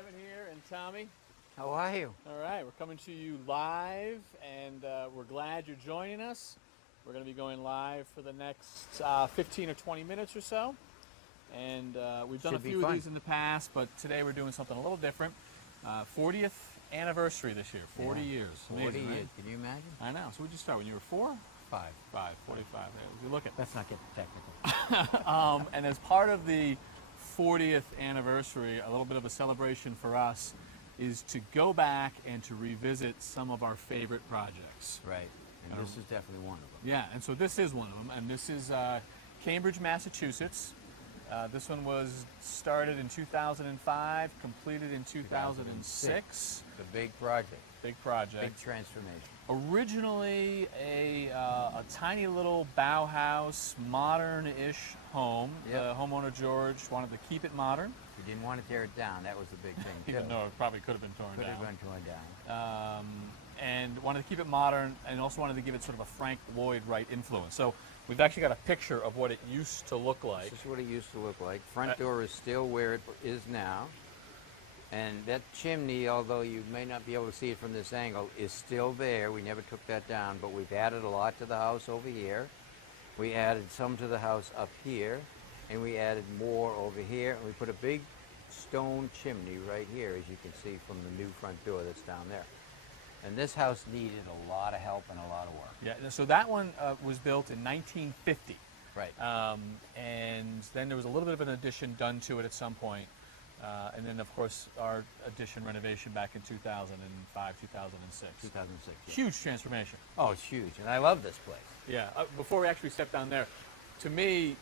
Kevin here, and Tommy. How are you? All right, we're coming to you live, and we're glad you're joining us. We're going to be going live for the next 15 or 20 minutes or so. And we've done a few of these in the past, but today we're doing something a little different. 40th anniversary this year, 40 years. Amazing, 40 years, right? can you imagine? I know. So where'd you start, when you were 4? 5. 45. You look at. Let's not get technical. And as part of the 40th anniversary, a little bit of a celebration for us is to go back and to revisit some of our favorite projects. Right, and this is definitely one of them. Yeah, and so this is one of them, and this is Cambridge, Massachusetts. This one was started in 2005, completed in 2006. The big project. Big project. Big transformation. Originally a tiny little Bauhaus, modern-ish home. Yep. The homeowner, George, wanted to keep it modern. He didn't want to tear it down. That was the big thing, too. Even though it probably could have been torn Could down. have been torn down. And wanted to keep it modern, and also wanted to give it sort of a Frank Lloyd Wright influence. So we've actually got a picture of what it used to look like. This is what it used to look like. Front door is still where it is now. And that chimney, although you may not be able to see it from this angle, is still there. We never took that down, but we've added a lot to the house over here. We added some to the house up here, and we added more over here, and we put a big stone chimney right here, as you can see from the new front door that's down there. And this house needed a lot of help and a lot of work. Yeah, so that one was built in 1950. Right. And then there was a little bit of an addition done to it at some point. And then, of course, our addition renovation back in 2005, 2006. 2006. Yeah. Huge transformation. Oh, it's huge, and I love this place. Yeah. Before we actually step down there, to me,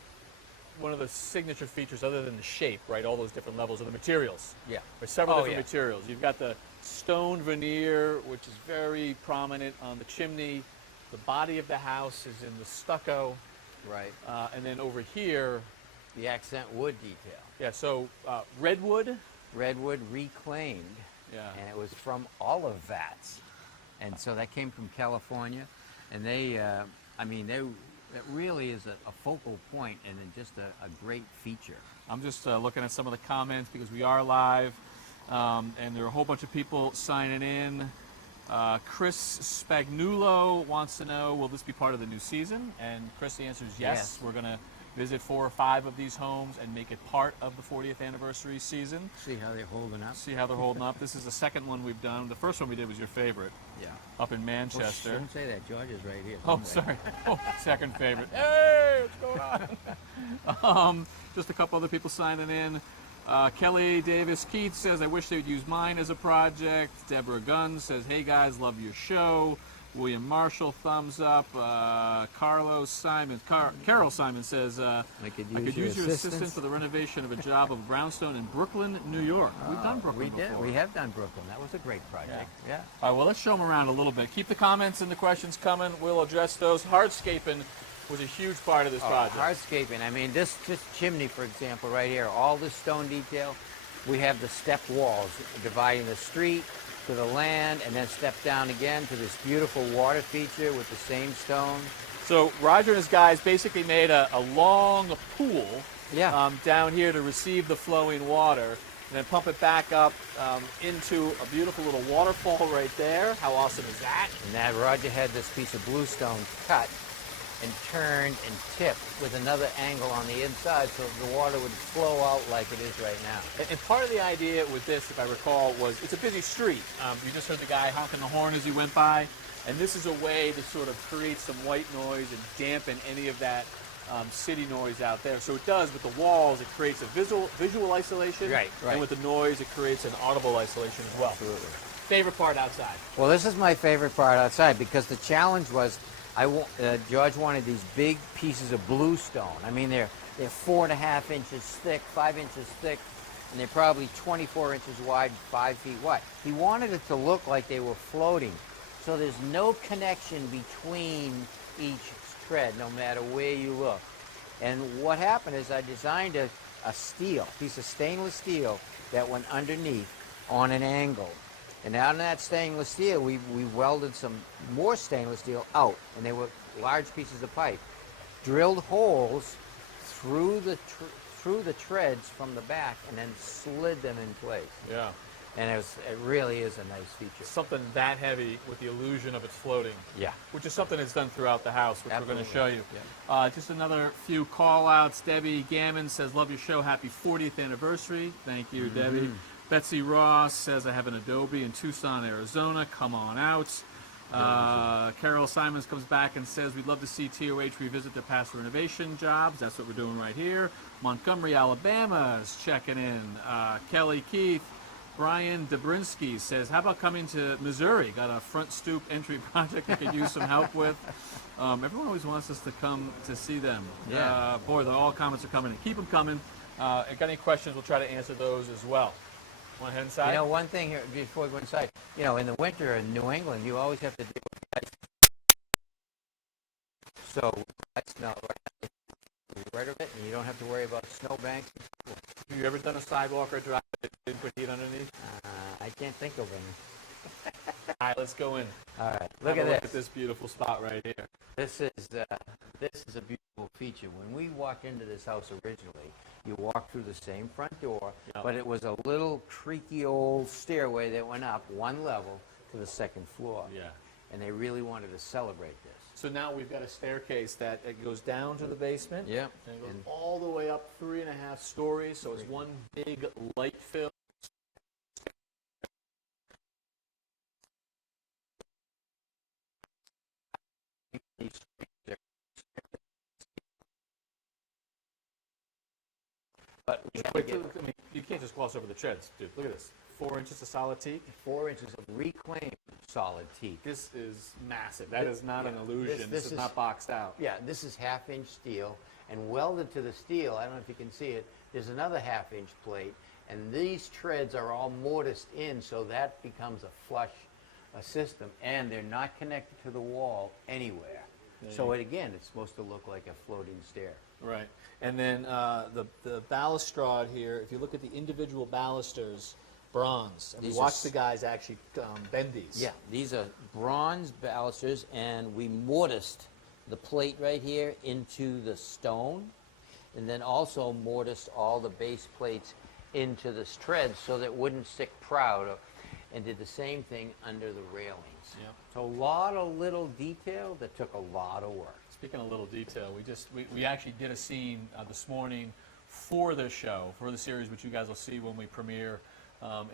one of the signature features, other than the shape, right, all those different levels, are the materials. Yeah. There's several different materials. You've got the stone veneer, which is very prominent on the chimney. The body of the house is in the stucco. Right. And then over here, The accent wood detail. yeah, so redwood. Redwood reclaimed, Yeah. and it was from olive vats. And so that came from California, and they, it really is a focal point and then just a great feature. I'm just looking at some of the comments because we are live, and there are a whole bunch of people signing in. Chris Spagnuolo wants to know, will this be part of the new season? And Chris, the answer is yes. We're going to visit 4 or 5 of these homes and make it part of the 40th anniversary season. See how they're holding up. See how they're holding up. This is the second one we've done. The first one we did was your favorite. Yeah. Up in Manchester. Don't say that. George is right here. Oh, sorry. Oh, second favorite. Hey, what's going on? Just a couple other people signing in. Kelly Davis Keith says, I wish they would use mine as a project. Deborah Gunn says, hey guys, love your show. William Marshall, thumbs up. Carol Simon says, I could use your assistance for the renovation of a job of brownstone in Brooklyn, New York. We've done Brooklyn before. We have done Brooklyn. That was a great project. Yeah. All right, well, let's show them around a little bit. Keep the comments and the questions coming. We'll address those. Hardscaping was a huge part of this project. Hardscaping. I mean, this chimney, for example, right here, all this stone detail. We have the step walls dividing the street to the land, and then step down again to this beautiful water feature with the same stone. So Roger and his guys basically made a long pool down here to receive the flowing water, and then pump it back up into a beautiful little waterfall right there. How awesome is that? And that Roger had this piece of bluestone cut and turned and tipped with another angle on the inside so the water would flow out like it is right now. And part of the idea with this, if I recall, was it's a busy street. You just heard the guy honking the horn as he went by, and this is a way to sort of create some white noise and dampen any of that city noise out there. So it does, with the walls, it creates a visual isolation, right. And with the noise, it creates an audible isolation as well. Absolutely. Favorite part outside? Well, this is my favorite part outside because the challenge was George wanted these big pieces of bluestone. I mean, they're 4.5 inches thick, 5 inches thick, and they're probably 24 inches wide, 5 feet wide. He wanted it to look like they were floating, so there's no connection between each tread, no matter where you look. And what happened is I designed a piece of stainless steel that went underneath on an angle. And out of that stainless steel, we welded some more stainless steel out, and they were large pieces of pipe. Drilled holes through the treads from the back, and then slid them in place. Yeah. And it really is a nice feature. Something that heavy with the illusion of it's floating. Yeah. Which is something that's done throughout the house, which Absolutely. we're going to show you. Yeah. Just another few call-outs. Debbie Gammon says, love your show. Happy 40th anniversary. Thank you, Debbie. Betsy Ross says, I have an Adobe in Tucson, Arizona. Come on out. Carol Simons comes back and says, we'd love to see TOH revisit the past renovation jobs. That's what we're doing right here. Montgomery, Alabama is checking in. Kelly Keith. Brian Dobrinsky says, how about coming to Missouri? Got a front stoop entry project I could use some help with. Everyone always wants us to come to see them. Yeah. Boy, all comments are coming in. Keep them coming. If you got any questions, we'll try to answer those as well. Want to head inside? You know, one thing here before we go inside, you know, in the winter in New England, you always have to deal with ice. So I smell right of it, and you don't have to worry about snowbanks. Have you ever done a sidewalk or drive that didn't put heat underneath? I can't think of any. All right, let's go in. All right, Look look at this. this beautiful spot right here. This is a beautiful feature. When we walked into this house originally, you walked through the same front door, Yep. but it was a little creaky old stairway that went up one level to the second floor. Yeah. And they really wanted to celebrate this. So now we've got a staircase that it goes down to the basement. Yeah. And it goes And- all the way up 3.5 stories, so it's one big light fill. But we had to get I mean, you can't just gloss over the treads, dude. Look at this. 4 inches of solid teak. 4 inches of reclaimed solid teak. This is massive. That is not an illusion. This This is is- not boxed out. Yeah, this is half-inch steel, and welded to the steel, I don't know if you can see it, there's another half-inch plate, and these treads are all mortised in, so that becomes a flush system, and they're not connected to the wall anywhere. So again, it's supposed to look like a floating stair. Right. And then the balustrade here, if you look at the individual balusters, bronze. And we These are watched the guys actually bend these. Yeah, these are bronze balusters, and we mortised the plate right here into the stone, and then also mortised all the base plates into the treads so that it wouldn't stick proud, and did the same thing under the railings. Yep. So a lot of little detail that took a lot of work. Speaking of little detail, we actually did a scene this morning for the show, for the series, which you guys will see when we premiere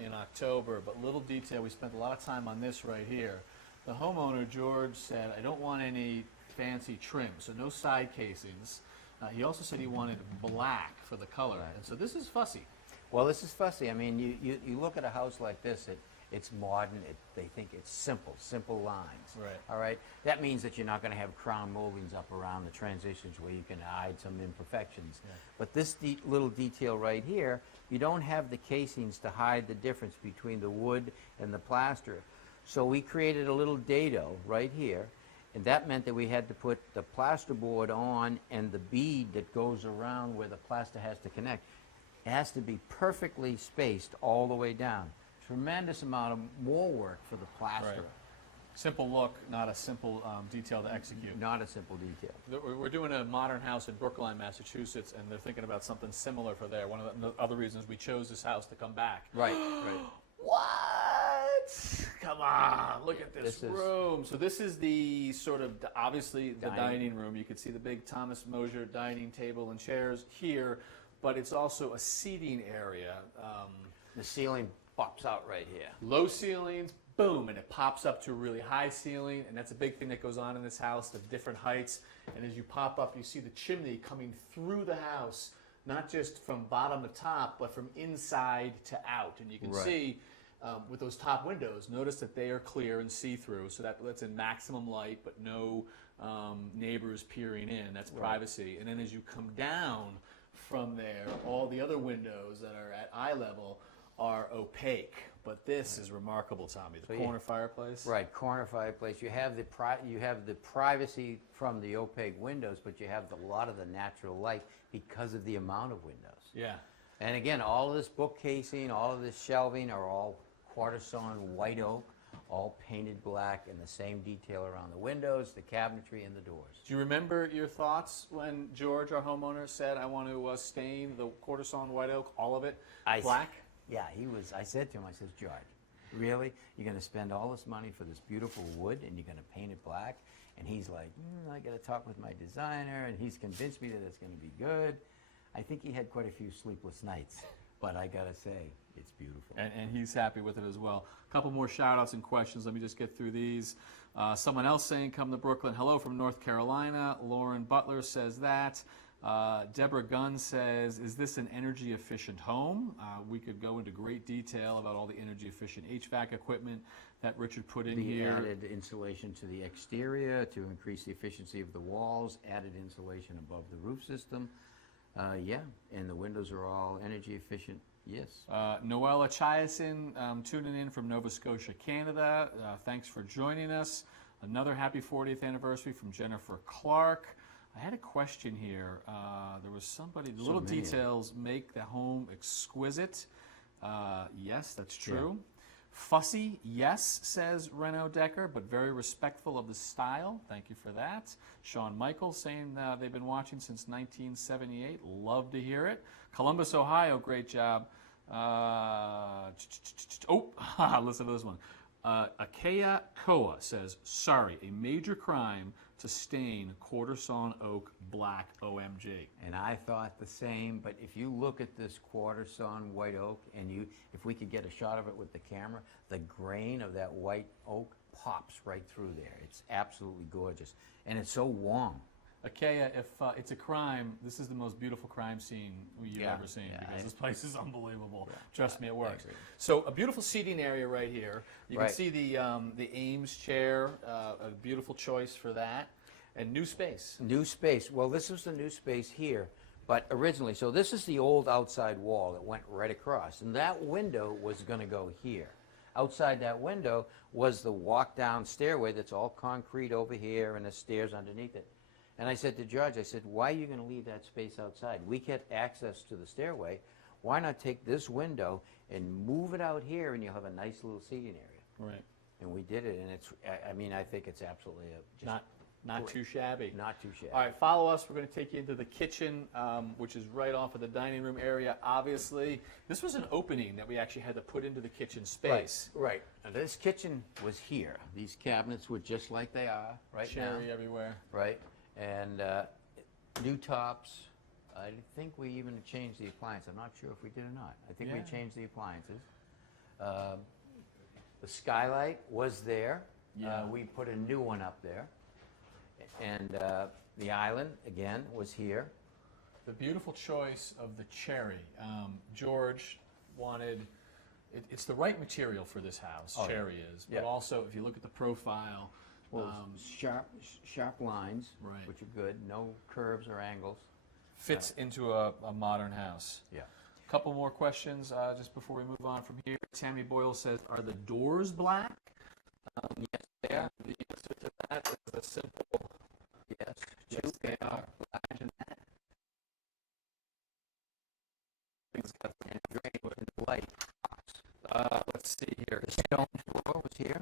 in October. But little detail, we spent a lot of time on this right here. The homeowner, George, said, I don't want any fancy trim, so no side casings. He also said he wanted black for the color, and so this is fussy. Well, this is fussy. I mean, you look at a house like this, it's modern, they think it's simple lines. Right. All right? That means that you're not going to have crown moldings up around the transitions where you can hide some imperfections. Yeah. But this little detail right here, you don't have the casings to hide the difference between the wood and the plaster. So we created a little dado right here, and that meant that we had to put the plasterboard on, and the bead that goes around where the plaster has to connect, it has to be perfectly spaced all the way down. Tremendous amount of more work for the plaster. Right. Simple look, not a simple detail to execute. Not a simple detail. We're doing a modern house in Brookline, Massachusetts, and they're thinking about something similar for there. One of the other reasons we chose this house to come back. Right, right. What? Come on, look at this This is- room. So this is the sort of, obviously the Dining. dining room. You can see the big Thomas Mosier dining table and chairs here, but it's also a seating area. The ceiling pops out right here. Low ceilings, boom, and it pops up to a really high ceiling, and that's a big thing that goes on in this house, the different heights. And as you pop up, you see the chimney coming through the house, not just from bottom to top, but from inside to out. And you can Right. see with those top windows, notice that they are clear and see-through, so that lets in maximum light, but no neighbors peering in. That's privacy. And then as you come down from there, all the other windows that are at eye level are opaque, but this is remarkable, Tommy. The So corner fireplace. Right, corner fireplace. You have the privacy from the opaque windows, but you have a lot of the natural light because of the amount of windows. Yeah. And again, all of this book casing, all of this shelving are all quarter sawn white oak, all painted black, and the same detail around the windows, the cabinetry, and the doors. Do you remember your thoughts when George, our homeowner, said, I want to stain the quarter sawn white oak, all of it, black? Yeah, he was. I said to him, I says, George, really? You're going to spend all this money for this beautiful wood and you're going to paint it black? And he's like, I got to talk with my designer, and he's convinced me that it's going to be good. I think he had quite a few sleepless nights, but I got to say, it's beautiful. And he's happy with it as well. A couple more shout outs and questions. Let me just get through these. Someone else saying, come to Brooklyn. Hello from North Carolina. Lauren Butler says that. Deborah Gunn says, is this an energy efficient home? We could go into great detail about all the energy efficient HVAC equipment that Richard put in here. Added insulation to the exterior to increase the efficiency of the walls, added insulation above the roof system. Yeah, and the windows are all energy efficient. Yes. Noella Chiasin tuning in from Nova Scotia, Canada. Thanks for joining us. Another happy 40th anniversary from Jennifer Clark. I had a question here. There was somebody, the little details make the home exquisite. Yes, that's true. Yeah. Fussy, yes, says Reno Decker, but very respectful of the style. Thank you for that. Sean Michael saying they've been watching since 1978. Love to hear it. Columbus, Ohio, great job. Listen to this one. Akea Koa says, sorry, a major crime to stain quarter sawn oak black, OMG. And I thought the same, but if you look at this quarter sawn white oak, and if we could get a shot of it with the camera, the grain of that white oak pops right through there. It's absolutely gorgeous, and it's so warm. Akea, if it's a crime, this is the most beautiful crime scene you've ever seen, because this place is unbelievable. Yeah. Trust me, it works. So a beautiful seating area right here. You can see the Ames chair, a beautiful choice for that, and new space. New space. Well, this is the new space here, but originally, so this is the old outside wall that went right across, and that window was going to go here. Outside that window was the walk-down stairway that's all concrete over here, and the stairs underneath it. And I said to George, I said, why are you going to leave that space outside? We get access to the stairway. Why not take this window and move it out here, and you'll have a nice little seating area. Right. And we did it, and it's, I mean, I think it's absolutely not too shabby. Not too shabby. All right, follow us. We're going to take you into the kitchen, which is right off of the dining room area, obviously. This was an opening that we actually had to put into the kitchen space. Right. Now, this kitchen was here. These cabinets were just like they are right now. Cherry everywhere. Right. And new tops. I think we even changed the appliance. I'm not sure if we did or not. I think we changed the appliances. The skylight was there. Yeah. We put a new one up there. And the island, again, was here. The beautiful choice of the cherry. George wanted, it's the right material for this house, cherry is. But also, if you look at the profile, sharp lines, right, which are good. No curves or angles. Fits into a modern house. Yeah. A couple more questions just before we move on from here. Tammy Boyle says, are the doors black? Yes, they are. The answer to that is a simple yes. Yes, they are. Imagine that. Things got And great with light. let's see here. The stone floor was here.